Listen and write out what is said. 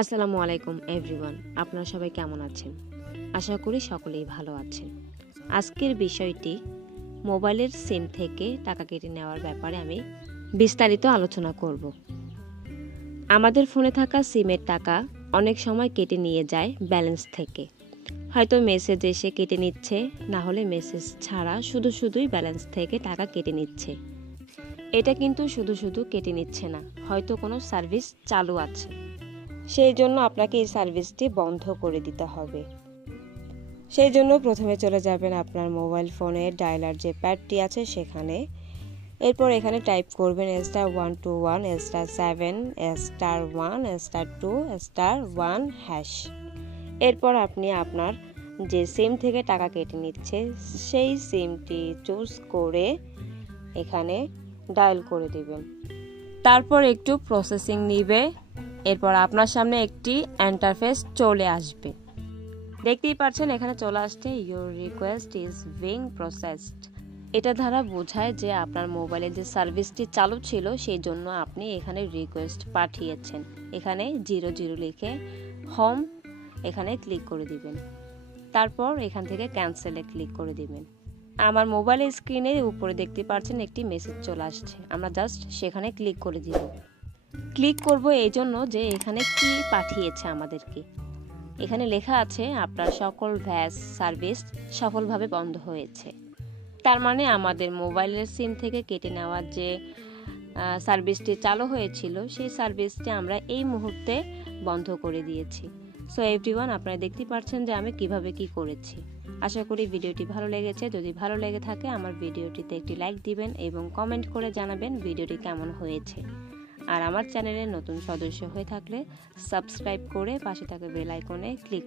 আসসালামু আলাইকুম এভরিওয়ান, আপনারা সবাই কেমন আছেন? আশা করি সকলেই ভালো আছেন। আজকের বিষয়টি মোবাইলের সিম থেকে টাকা কেটে নেওয়ার ব্যাপারে আমি বিস্তারিত আলোচনা করব। আমাদের ফোনে থাকা সিমের টাকা অনেক সময় কেটে নিয়ে যায় ব্যালেন্স থেকে। হয়তো মেসেজ এসে কেটে নিচ্ছে, না হলে মেসেজ ছাড়া শুধুই ব্যালেন্স থেকে টাকা কেটে নিচ্ছে। এটা কিন্তু শুধু কেটে নিচ্ছে না, হয়তো কোনো সার্ভিস চালু আছে, সেই জন্য আপনাকে এই সার্ভিসটি বন্ধ করে দিতে হবে। সেই জন্য প্রথমে চলে যাবেন আপনার মোবাইল ফোনে ডায়ালার যে প্যাডটি আছে সেখানে। এরপর এখানে টাইপ করবেন *121*7*1*2*1#। এরপর আপনি আপনার যে সিম থেকে টাকা কেটে নিচ্ছে সেই সিমটি চুজ করে এখানে ডায়াল করে দিবেন। তারপর একটু প্রসেসিং নিবে। এরপর আপনার সামনে একটি ইন্টারফেস চলে আসবে। দেখতেই পাচ্ছেন এখানে চলে আসছে your request is being processed. এটা দ্বারা বোঝায় যে আপনার মোবাইলে যে সার্ভিসটি চালু ছিল সেই জন্য আপনি এখানে রিকোয়েস্ট পাঠিয়েছেন। এখানে 00 লিখে হোম এখানে ক্লিক করে দিবেন। তারপর এখান থেকে ক্যান্সেলে ক্লিক করে দিবেন। আমার মোবাইলের স্ক্রিনে উপরে দেখতে পাচ্ছেন একটি মেসেজ চলে আসছে, আমরা জাস্ট সেখানে ক্লিক করে দিব। ক্লিক করব এই জন্য যে এখানে কি পাঠিয়েছে আমাদেরকে। এখানে লেখা আছে আপনার সকল ভয়েস সার্ভিস সফলভাবে বন্ধ হয়েছে। তার মানে আমাদের মোবাইলের সিম থেকে কেটে নেওয়ার যে সার্ভিসটি চালু হয়েছিল সেই সার্ভিসটি আমরা এই মুহূর্তে বন্ধ করে দিয়েছি। সো এভরিওয়ান, আপনারা দেখতে পাচ্ছেন যে আমি কিভাবে কি করেছি। আশা করি ভিডিওটি ভালো লেগেছে। যদি ভালো লেগে থাকে আমার ভিডিওটিতে একটি লাইক দিবেন এবং কমেন্ট করে জানাবেন ভিডিওটি কেমন হয়েছে। আর আমার চ্যানেলের নতুন সদস্য হয়ে থাকলে সাবস্ক্রাইব করে পাশে থাকা বেল আইকনে ক্লিক